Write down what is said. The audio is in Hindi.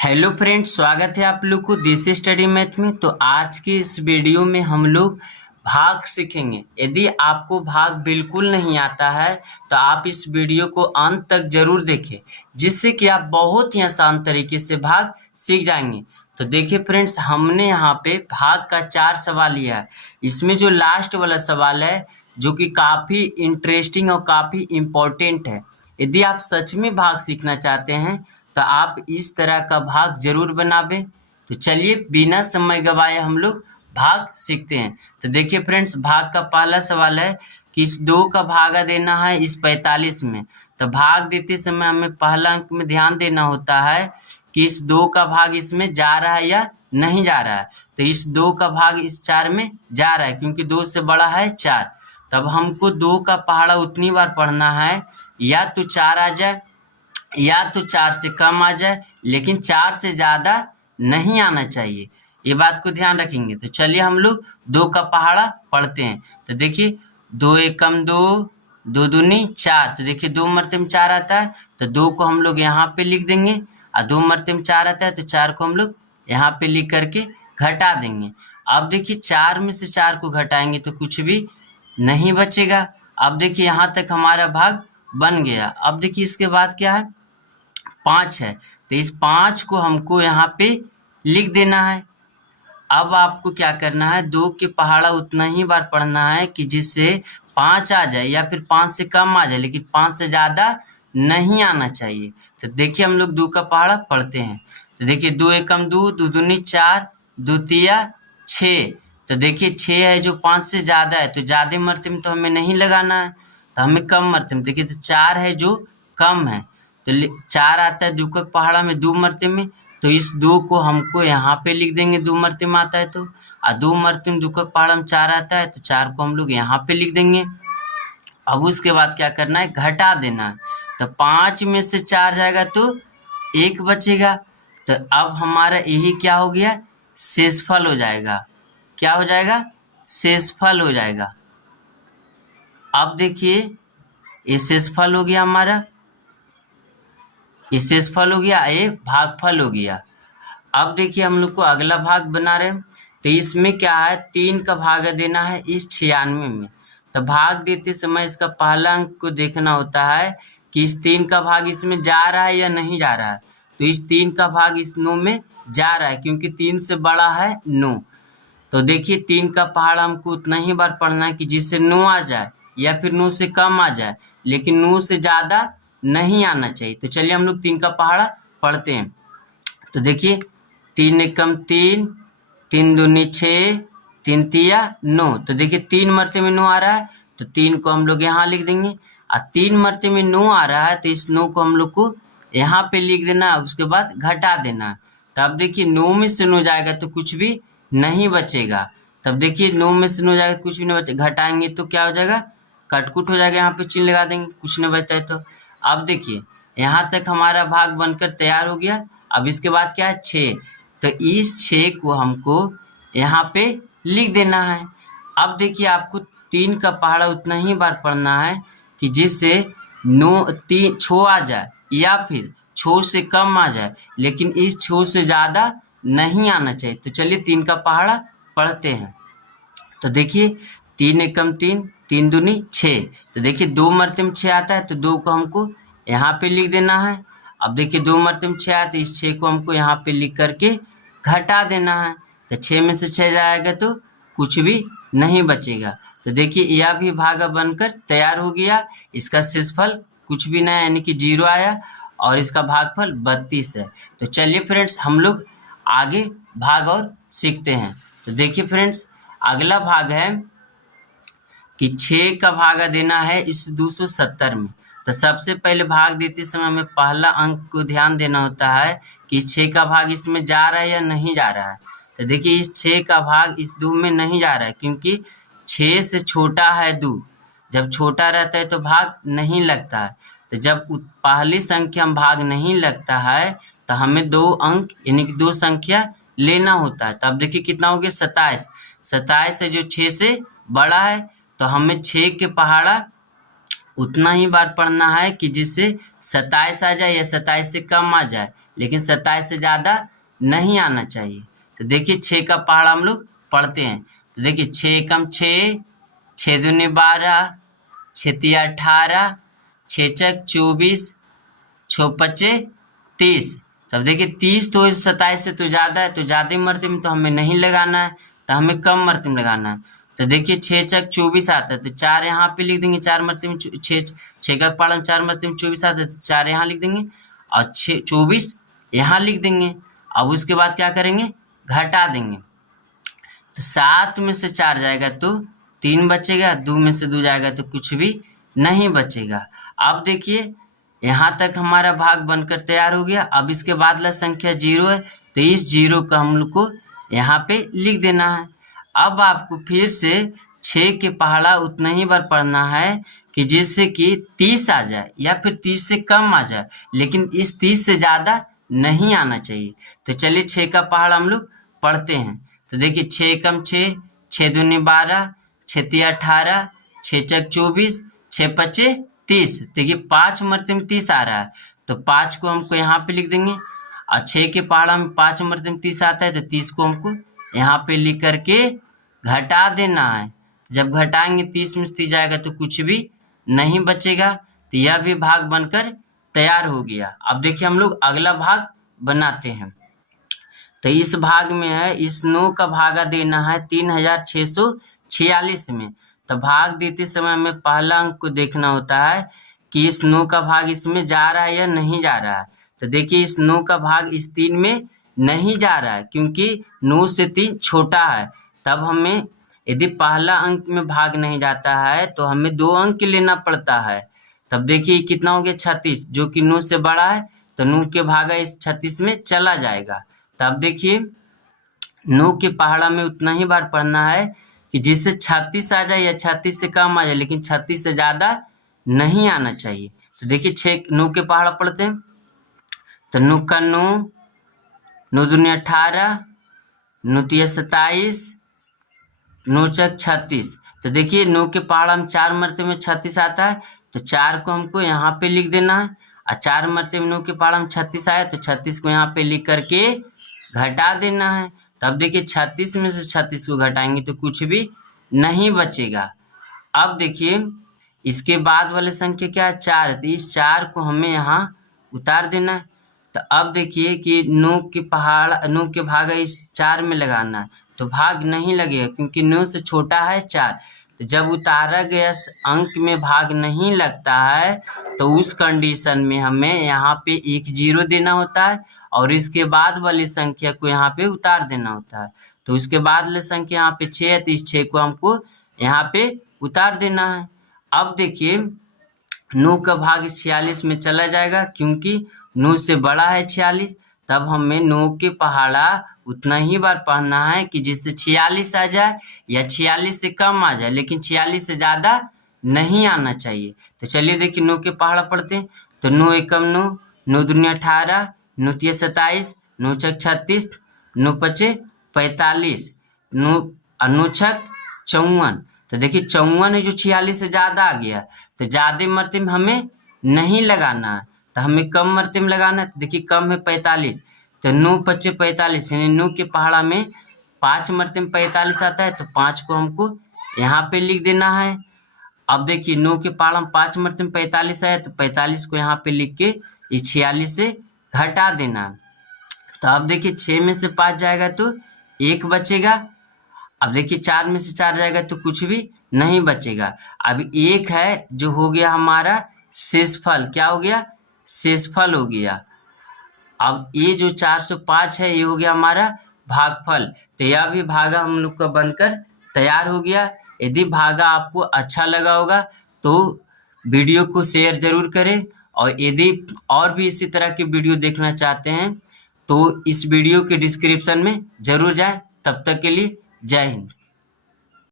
हेलो फ्रेंड्स, स्वागत है आप लोग को देसी स्टडी मैथ में। तो आज की इस वीडियो में हम लोग भाग सीखेंगे। यदि आपको भाग बिल्कुल नहीं आता है तो आप इस वीडियो को अंत तक जरूर देखें, जिससे कि आप बहुत ही आसान तरीके से भाग सीख जाएंगे। तो देखिए फ्रेंड्स, हमने यहाँ पे भाग का 4 सवाल लिया है। इसमें जो लास्ट वाला सवाल है जो कि काफ़ी इंटरेस्टिंग और काफ़ी इम्पोर्टेंट है। यदि आप सच में भाग सीखना चाहते हैं तो आप इस तरह का भाग जरूर बनावें। तो चलिए बिना समय गवाए हम लोग भाग सीखते हैं। तो देखिए फ्रेंड्स, भाग का पहला सवाल है कि इस 2 का भागा देना है इस 45 में। तो भाग देते समय हमें पहला अंक में ध्यान देना होता है कि इस 2 का भाग इसमें जा रहा है या नहीं जा रहा है। तो इस 2 का भाग इस 4 में जा रहा है, क्योंकि 2 से बड़ा है 4। तब हमको 2 का पहाड़ा उतनी बार पढ़ना है या तो 4 आ जाए या तो 4 से कम आ जाए, लेकिन 4 से ज़्यादा नहीं आना चाहिए। ये बात को ध्यान रखेंगे। तो चलिए हम लोग 2 का पहाड़ा पढ़ते हैं। तो देखिए 2 एकम 2, 2 दूनी 4। तो देखिए 2 मरते में 4 आता है, तो 2 को हम लोग यहाँ पे लिख देंगे। और 2 मरते में 4 आता है तो 4 को हम लोग यहाँ पे लिख करके घटा देंगे। अब देखिए 4 में से 4 को घटाएंगे तो कुछ भी नहीं बचेगा। अब देखिए यहाँ तक हमारा भाग बन गया। अब देखिए इसके बाद क्या है, 5 है। तो इस 5 को हमको यहाँ पे लिख देना है। अब आपको क्या करना है, 2 के पहाड़ा उतना ही बार पढ़ना है कि जिससे 5 आ जाए या फिर 5 से कम आ जाए, लेकिन 5 से ज़्यादा नहीं आना चाहिए। तो देखिए हम लोग 2 का पहाड़ा पढ़ते हैं। तो देखिए 2 एकम 2, 2 दूनी 4, 2 तिया 6। तो देखिए 6 है जो 5 से ज़्यादा है, तो ज़्यादा मरते में तो हमें नहीं लगाना है, तो हमें कम मरते में। देखिए तो 4 है जो कम है, तो 4 आता है 2 का पहाड़ा में 2 मरते में। तो इस 2 को हमको यहाँ पे लिख देंगे, 2 मरते में आता है तो। और 2 मरते में 2 का पहाड़ा में 4 आता है, तो 4 को हम लोग यहाँ पे लिख देंगे। अब उसके बाद क्या करना है, घटा देना है। तो 5 में से 4 जाएगा तो 1 बचेगा। तो अब हमारा यही क्या हो गया, शेषफल हो जाएगा। क्या हो जाएगा, शेषफल हो जाएगा। अब देखिए ये शेषफल हो गया हमारा, ये शेषफल हो गया, ये भागफल हो गया। अब देखिए हम लोग को अगला भाग बना रहे हैं। तो इसमें क्या है, 3 का भागा देना है इस 96 में। तो भाग देते समय इसका पहला अंक को देखना होता है कि इस 3 का भाग इसमें जा रहा है या नहीं जा रहा है। तो इस 3 का भाग इस 9 में जा रहा है, क्योंकि 3 से बड़ा है 9। तो देखिए 3 का पहाड़ा हमको उतना ही बार पढ़ना है कि जिससे 9 आ जाए या फिर 9 से कम आ जाए, लेकिन 9 से ज़्यादा नहीं आना चाहिए। तो चलिए हम लोग 3 का पहाड़ा पढ़ते हैं। तो देखिए 3 एकम 3, 3 दूनी 6, 3 तिया 9। तो देखिए 3 मरते में 9 आ रहा है, तो 3 को हम लोग यहाँ लिख देंगे। और 3 मरते में 9 आ रहा है तो इस 9 को हम लोग को यहाँ पे लिख देना है, उसके बाद घटा देना। तो अब देखिए 9 में से 9 जाएगा तो कुछ भी नहीं बचेगा। तब देखिए 9 में से 9 जाएगा तो कुछ भी नहीं बचेगा, घटाएंगे तो क्या हो जाएगा, कटकुट हो जाएगा। यहाँ पे चिन्ह लगा देंगे, कुछ नहीं बचता है। तो अब देखिए यहाँ तक हमारा भाग बनकर तैयार हो गया। अब इसके बाद क्या है, 6। तो इस 6 को हमको यहाँ पे लिख देना है। अब देखिए आपको 3 का पहाड़ा उतना ही बार पढ़ना है कि जिससे 3 छो आ जाए या फिर छो से कम आ जाए, लेकिन इस छो से ज़्यादा नहीं आना चाहिए। तो चलिए 3 का पहाड़ा पढ़ते हैं। तो देखिए 3 एकम 3, 3 दूनी 6। तो देखिए 2 मरते में 6 आता है, तो 2 को हमको यहाँ पे लिख देना है। अब देखिए 2 मरते में 6 आता है, इस 6 को हमको यहाँ पे लिख करके घटा देना है। तो 6 में से 6 जाएगा तो कुछ भी नहीं बचेगा। तो देखिए यह भी भागा बनकर तैयार हो गया। इसका शेषफल कुछ भी नहीं, यानी कि 0 आया, और इसका भागफल 32 है। तो चलिए फ्रेंड्स हम लोग आगे भाग और सीखते हैं। तो देखिए फ्रेंड्स, अगला भाग है कि 6 का भागा देना है इस 270 में। तो सबसे पहले भाग देते समय हमें पहला अंक को ध्यान देना होता है कि 6 का भाग इसमें जा रहा है या नहीं जा रहा है। तो देखिए इस 6 का भाग इस 2 में नहीं जा रहा है, क्योंकि 6 से छोटा है 2। जब छोटा रहता है तो भाग नहीं लगता है। तो जब पहली संख्या में भाग नहीं लगता है तो हमें 2 अंक यानी कि 2 संख्या लेना होता है। तो अब देखिए कितना हो गया, 27। 27 है जो 6 से बड़ा है, तो हमें 6 के पहाड़ा उतना ही बार पढ़ना है कि जिससे 27 आ जाए या 27 से कम आ जाए, लेकिन 27 से ज़्यादा नहीं आना चाहिए। तो देखिए 6 का पहाड़ा हम लोग पढ़ते हैं। तो देखिए 6 एकम 6, 6 दूनी 12, 6 तिया 18, 6 चक 24, 6 पचे 30। तब देखिए 30 तो 27 से तो ज़्यादा है, तो ज़्यादा मर्तबे में तो हमें नहीं लगाना है, तो हमें कम मर्तबे में लगाना है। तो देखिए 6 चक 24 आता है, तो 4 यहाँ पे लिख देंगे, 4 मर्तबे में 6 का पहाड़ा में 4 मर्तबे में 24 आता है, तो 4 यहाँ लिख देंगे और 24 यहाँ लिख देंगे। अब उसके बाद क्या करेंगे, घटा देंगे। तो 7 में से 4 जाएगा तो 3 बचेगा, 2 में से 2 जाएगा तो कुछ भी नहीं बचेगा। अब देखिए यहाँ तक हमारा भाग बनकर तैयार हो गया। अब इसके बाद ला संख्या 0 है, तो इस 0 का हम लोग को यहाँ पे लिख देना है। अब आपको फिर से 6 के पहाड़ा उतना ही बार पढ़ना है कि जिससे कि 30 आ जाए या फिर 30 से कम आ जाए, लेकिन इस 30 से ज़्यादा नहीं आना चाहिए। तो चलिए 6 का पहाड़ा हम लोग पढ़ते हैं। तो देखिए 6 एकम 6, 6 दूनी 12, 6 तिया 18, 6 चक 24, 6 पचे 30। देखिए 5 मर्तबे में 30 आ रहा है, तो 5 को हमको यहाँ पे लिख देंगे और 6 के पहाड़ा में 5 मर्तबे में 30 आता है, तो 30 को हमको यहाँ पे लिख करके घटा देना है। तो जब घटाएंगे 30 में से 30 जाएगा तो कुछ भी नहीं बचेगा। तो यह भी भाग बनकर तैयार हो गया। अब देखिए हम लोग अगला भाग बनाते हैं। तो इस भाग में है, इस 9 का भागा देना है 3646 में। तो भाग देते समय हमें पहला अंक को देखना होता है कि इस 9 का भाग इसमें जा रहा है या नहीं जा रहा है। तो देखिए इस 9 का भाग इस 3 में नहीं जा रहा है, क्योंकि 9 से 3 छोटा है। तब हमें यदि पहला अंक में भाग नहीं जाता है तो हमें 2 अंक लेना पड़ता है। तब देखिए कितना हो गया 36, जो कि 9 से बड़ा है, तो 9 के भागा इस 36 में चला जाएगा। तब देखिए 9 के पहाड़ा में उतना ही बार पढ़ना है कि जिससे 36 आ जाए या 36 से कम आ जाए, लेकिन 36 से ज़्यादा नहीं आना चाहिए। तो देखिए 9 के पहाड़ा पढ़ते हैं। तो 9 का 9, 9 दूनी 18, 9 तिया 27, 9 चक 36। तो देखिए 9 के पहाड़ा में 4 मर्तबे में 36 आता है, तो 4 को हमको यहाँ पे लिख देना है। और 4 मर्तबे में 9 के पहाड़ा में 36 आया, तो 36 को यहाँ पे लिख करके घटा देना है। तब देखिए 36 में से 36 को घटाएंगे तो कुछ भी नहीं बचेगा। अब देखिए इसके बाद वाले संख्या क्या है, 4 है, तो इस 4 को हमें यहाँ उतार देना है। तो अब देखिए कि 9 के भागा इस 4 में लगाना है, तो भाग नहीं लगेगा क्योंकि 9 से छोटा है 4। तो जब उतारा गया अंक में भाग नहीं लगता है तो उस कंडीशन में हमें यहाँ पे एक 0 देना होता है और इसके बाद वाली संख्या को यहाँ पे उतार देना होता है। तो उसके बाद वाली संख्या यहाँ पे 6 है, तो इस 6 को हमको यहाँ पे उतार देना है। अब देखिए 9 का भाग 46 में चला जाएगा, क्योंकि 9 से बड़ा है 46। तब हमें 9 के पहाड़ा उतना ही बार पढ़ना है कि जिससे 46 आ जाए या 46 से कम आ जाए, लेकिन 46 से ज़्यादा नहीं आना चाहिए। तो चलिए देखिए 9 के पहाड़ा पढ़ते हैं। तो 9 एकम 9, 9 दूनी 18, 9 तिया 27, 9 चक 36, 9 पचे 45, 9 छक 54। तो देखिए 54 है जो 46 से ज़्यादा आ गया, तो ज़्यादा मर्तबे में हमें नहीं लगाना है, तो हमें कम मर्तबे में लगाना है। तो देखिए कम है 45, तो 9 पचे 45, यानी 9 के पहाड़ा में 5 मर्तबे में 45 आता है, तो 5 को हमको यहाँ पे लिख देना है। अब देखिए 9 के पहाड़ा में 5 मर्तबे में 45 आया, तो 45 को यहाँ पे लिख के इस 46 से घटा देना। तो अब देखिए 6 में से 5 जाएगा तो 1 बचेगा। अब देखिए 4 में से 4 जाएगा तो कुछ भी नहीं बचेगा। अब 1 है जो हो गया हमारा शेषफल, क्या हो गया, शेषफल हो गया। अब ये जो 405 है ये हो गया हमारा भागफल। तो यह भी भागा हम लोग का बनकर तैयार हो गया। यदि भागा आपको अच्छा लगा होगा तो वीडियो को शेयर जरूर करें, और यदि और भी इसी तरह की वीडियो देखना चाहते हैं तो इस वीडियो के डिस्क्रिप्शन में जरूर जाएं। तब तक के लिए जय हिंद।